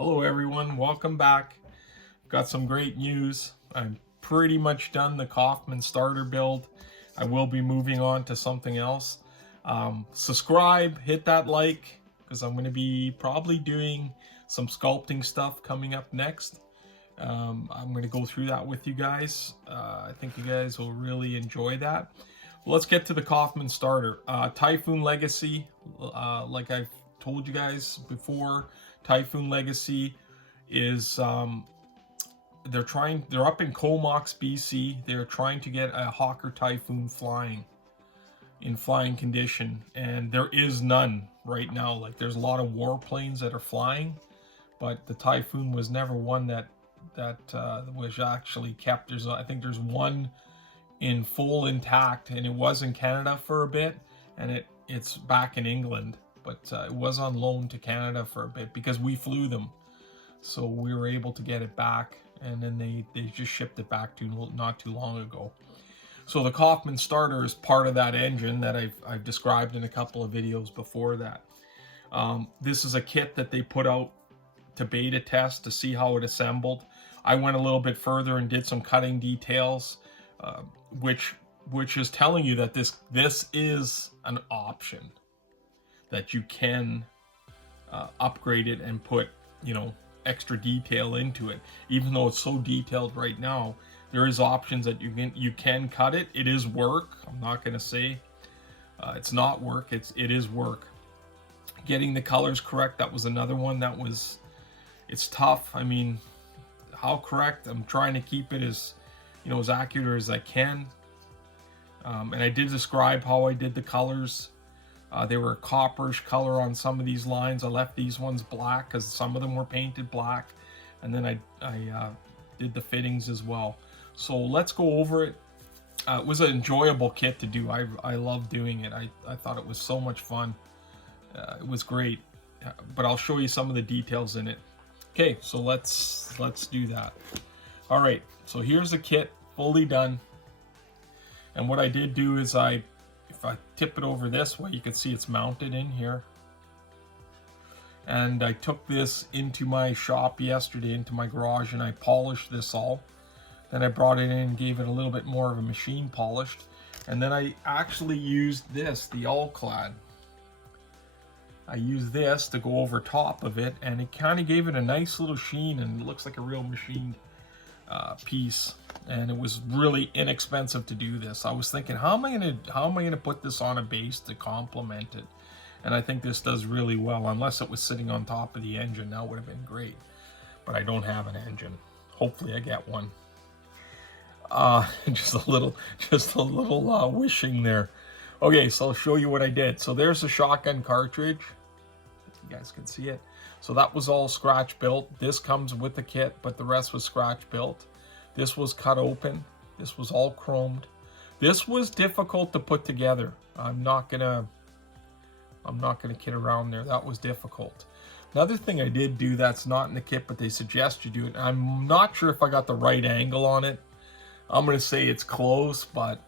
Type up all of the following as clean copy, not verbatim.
Hello everyone, welcome back. Got some great news. I'm pretty much done the Coffman starter build. I will be moving on to something else. Subscribe, hit that like, because I'm going to be probably doing some sculpting stuff coming up next. I'm going to go through that with you guys. I think you guys will really enjoy that. Let's get to the Coffman starter. Typhoon Legacy, like I've told you guys before, Typhoon Legacy is they're up in Comox, BC. They're trying to get a HAWKER Typhoon flying in flying condition, and there is none right now. Like, there's a lot of warplanes that are flying, but the Typhoon was never one that was actually kept. I think there's one in full intact, and it was in Canada for a bit, and it's back in England, but it was on loan to Canada for a bit because we flew them, so we were able to get it back, and then they just shipped it back to not too long ago. So the Coffman starter is part of that engine that I've described in a couple of videos before that. This is a kit that they put out to beta test to see how it assembled. I went a little bit further and did some cutting details, which is telling you that this is an option, that you can upgrade it and put, extra detail into it. Even though it's so detailed right now, there is options that you can cut it. It is work. I'm not going to say it's not work. It is work. Getting the colors correct, that was another one it's tough. I mean, how correct? I'm trying to keep it as as accurate as I can. And I did describe how I did the colors. They were a copperish color on some of these lines. I left these ones black because some of them were painted black. And then I did the fittings as well. So let's go over it. It was an enjoyable kit to do. I love doing it. I thought it was so much fun. It was great. But I'll show you some of the details in it. Okay, so let's do that. All right, so here's the kit, fully done. And what I did do is if I tip it over this way, you can see it's mounted in here. And I took this into my shop yesterday, into my garage, and I polished this all. Then I brought it in and gave it a little bit more of a machine polished. And then I actually used this, the all-clad. I used this to go over top of it, and it kind of gave it a nice little sheen, and it looks like a real machined piece. And it was really inexpensive to do this. I was thinking, how am I gonna put this on a base to complement it? And I think this does really well, unless it was sitting on top of the engine. That would have been great, but I don't have an engine. Hopefully I get one. Just a little wishing there. Okay, so I'll show you what I did. So there's a shotgun cartridge. You guys can see it. So that was all scratch built. This comes with the kit, but the rest was scratch built. This was cut open. This was all chromed. This was difficult to put together. I'm not gonna kid around there. That was difficult. Another thing I did do that's not in the kit, but they suggest you do it. I'm not sure if I got the right angle on it. I'm gonna say it's close, but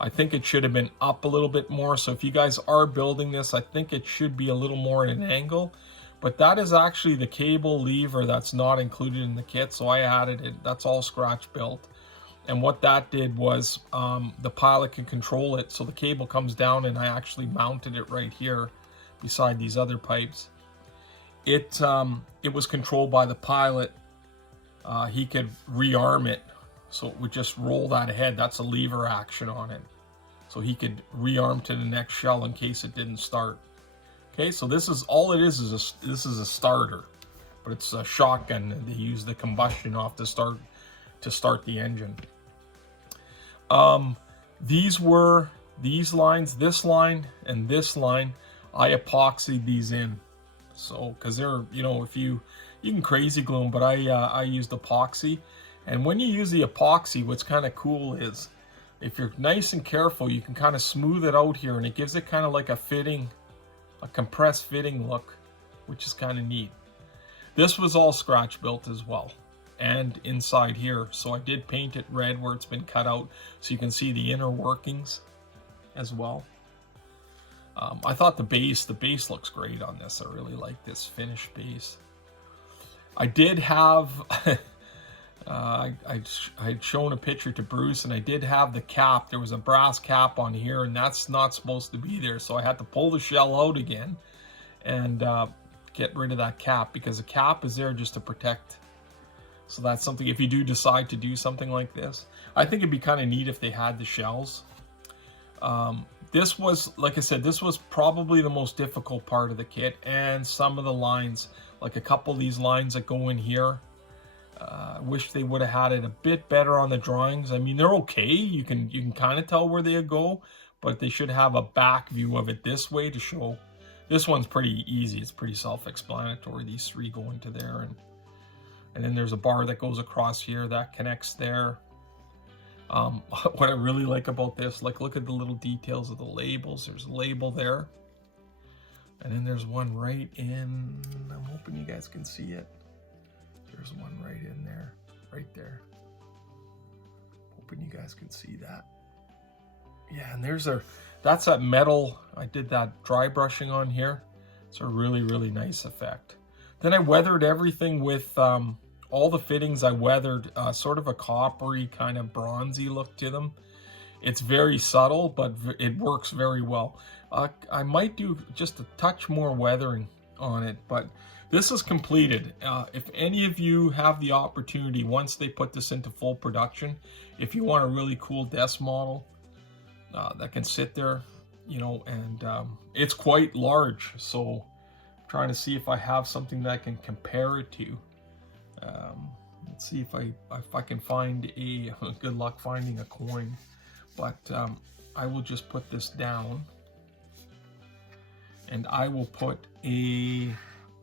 I think it should have been up a little bit more. So if you guys are building this, I think it should be a little more at an angle. But that is actually the cable lever that's not included in the kit, so I added it. That's all scratch built. And what that did was the pilot can control it, so the cable comes down, and I actually mounted it right here beside these other pipes. It was controlled by the pilot. He could rearm it, so it would just roll that ahead. That's a lever action on it. So he could rearm to the next shell in case it didn't start. Okay, so this is all it is this is a starter, but it's a shotgun. They use the combustion off to start the engine. These lines, this line and this line, I epoxied these in. So because they're, if you can crazy glue them, but I used epoxy. And when you use the epoxy, what's kind of cool is if you're nice and careful, you can kind of smooth it out here, and it gives it kind of like a compressed fitting look, which is kind of neat. This was all scratch built as well, and inside here. So I did paint it red where it's been cut out, so you can see the inner workings as well. I thought the base looks great on this. I really like this finished base. I did have, I'd shown a picture to Bruce, and I did have the cap. There was a brass cap on here, and that's not supposed to be there. So I had to pull the shell out again and get rid of that cap, because the cap is there just to protect. So that's something, if you do decide to do something like this, I think it'd be kind of neat if they had the shells. This was, like I said, this was probably the most difficult part of the kit, and some of the lines, like a couple of these lines that go in here, I wish they would have had it a bit better on the drawings. I mean, they're okay. You can kind of tell where they go, but they should have a back view of it this way to show. This one's pretty easy. It's pretty self-explanatory. These three go into there, and then there's a bar that goes across here that connects there. What I really like about this, like, look at the little details of the labels. There's a label there, and then there's one right in, I'm hoping you guys can see it. There's one right in there, right there. Hoping you guys can see that. Yeah, and that's that metal. I did that dry brushing on here. It's a really, really nice effect. Then I weathered everything with all the fittings. I weathered sort of a coppery kind of bronzy look to them. It's very subtle, but it works very well. I might do just a touch more weathering on it, but this is completed. If any of you have the opportunity, once they put this into full production, if you want a really cool desk model that can sit there, you know, and it's quite large. So I'm trying to see if I have something that I can compare it to. Let's see if I can find a, good luck finding a coin, but I will just put this down, and I will put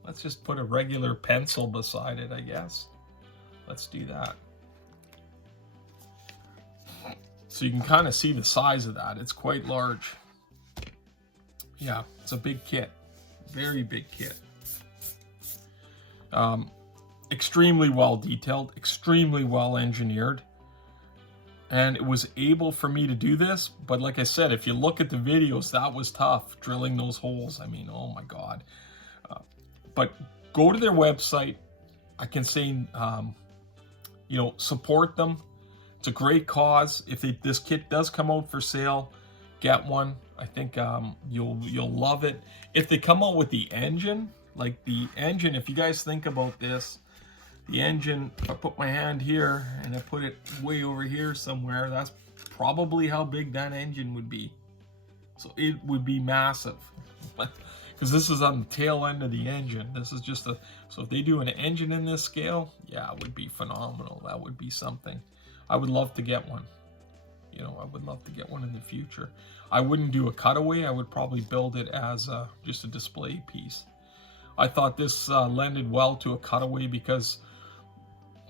let's just put a regular pencil beside it, I guess. Let's do that. So you can kind of see the size of that. It's quite large. Yeah, it's a big kit, very big kit. Extremely well detailed, extremely well engineered, and it was able for me to do this. But like I said, if you look at the videos, that was tough, drilling those holes. I mean, oh my God. But go to their website. I can say, you know, support them. It's a great cause. If this kit does come out for sale, get one. I think you'll love it. If they come out with the engine, like the engine, if you guys think about this, the engine, if I put my hand here and I put it way over here somewhere, that's probably how big that engine would be. So it would be massive. Because this is on the tail end of the engine. This is just so if they do an engine in this scale, yeah, it would be phenomenal. That would be something. I would love to get one. You know, I would love to get one in the future. I wouldn't do a cutaway. I would probably build it as just a display piece. I thought this lended well to a cutaway because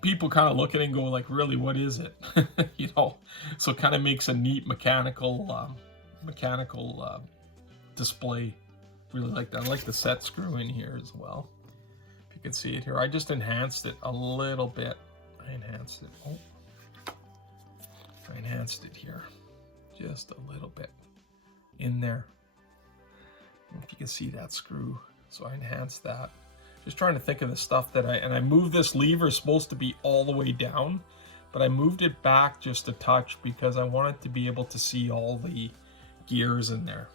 people kind of look at it and go like, really, what is it? You know, so it kind of makes a neat mechanical display. Really like that. I like the set screw in here as well. If you can see it here, I just enhanced it a little bit. I enhanced it. Oh, I enhanced it here just a little bit in there. If you can see that screw, so I enhanced that. Just trying to think of the stuff that I moved this lever. Supposed to be all the way down, but I moved it back just a touch because I wanted to be able to see all the gears in there.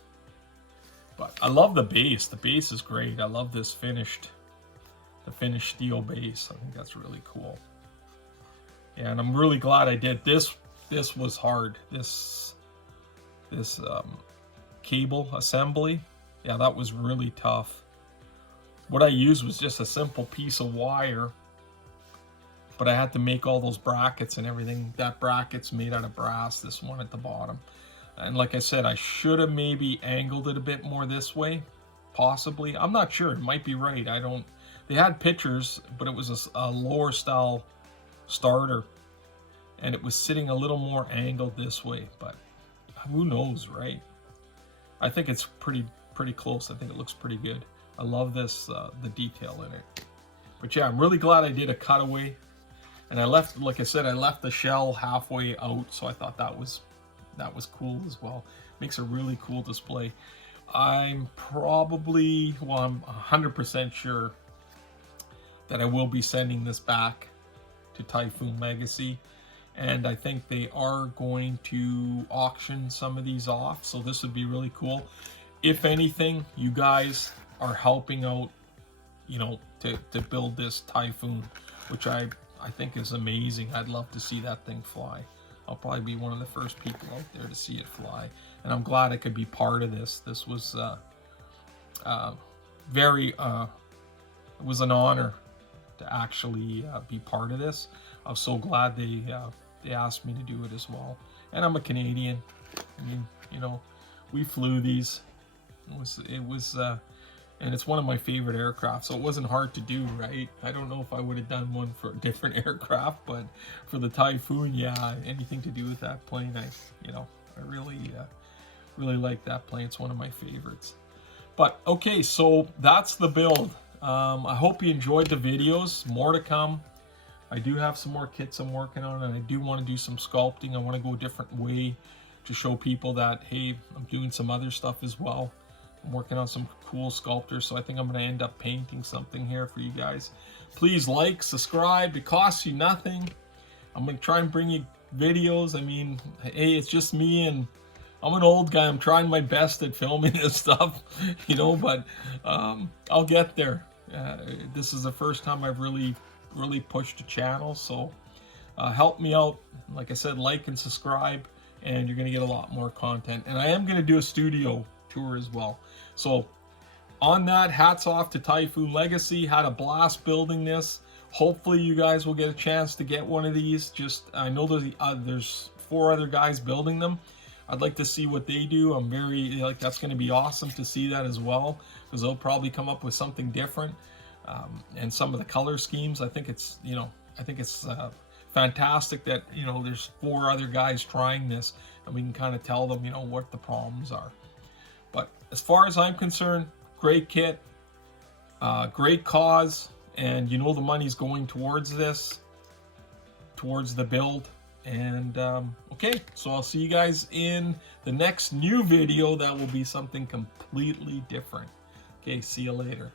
But I love the base. The base is great. I love this the finished steel base. I think that's really cool. Yeah, and I'm really glad I did this. This was hard. This cable assembly, yeah, that was really tough. What I used was just a simple piece of wire, but I had to make all those brackets and everything. That bracket's made out of brass, this one at the bottom. And like I said, I should have maybe angled it a bit more this way, possibly. I'm not sure, it might be right. They had pictures, but it was a lower style starter, and it was sitting a little more angled this way, but who knows, right? I think it's pretty close. I think it looks pretty good. I love this, the detail in it. But yeah, I'm really glad I did a cutaway. And I left, like I said, I left the shell halfway out, so I thought that was cool as well. Makes a really cool display. I'm probably, well, I'm 100% sure that I will be sending this back to Typhoon Legacy, and I think they are going to auction some of these off, so this would be really cool. If anything, you guys are helping out, you know, to build this Typhoon, which I think is amazing. I'd love to see that thing fly. I'll probably be one of the first people out there to see it fly, and I'm glad I could be part of this. This was it was an honor to actually be part of this. I was so glad they asked me to do it as well. And I'm a Canadian. I mean, you know, we flew these. It was and it's one of my favorite aircraft, so it wasn't hard to do, right? I don't know if I would have done one for a different aircraft, but for the Typhoon, yeah, anything to do with that plane, I really like that plane. It's one of my favorites. But okay, so that's the build. I hope you enjoyed the videos. More to come. I do have some more kits I'm working on, and I do want to do some sculpting. I want to go a different way to show people that, hey, I'm doing some other stuff as well. I'm working on some cool sculptors, so I think I'm going to end up painting something here for you guys. Please like, subscribe. It costs you nothing. I'm going to try and bring you videos. I mean, hey, it's just me, and I'm an old guy. I'm trying my best at filming this stuff, you know, but I'll get there. This is the first time I've really pushed a channel, so help me out. Like I said, like and subscribe, and you're going to get a lot more content. And I am going to do a studio tour as well. So on that, hats off to Typhoon Legacy. Had a blast building this. Hopefully you guys will get a chance to get one of these. Just, I know there's 4 other guys building them. I'd like to see what they do. I'm very, like, that's going to be awesome to see that as well, because they'll probably come up with something different. And some of the color schemes, I think it's, you know, fantastic that, you know, there's 4 other guys trying this, and we can kind of tell them, you know, what the problems are. But as far as I'm concerned, great kit, great cause, and you know the money's going towards this, towards the build. And okay, so I'll see you guys in the next new video that will be something completely different. Okay, see you later.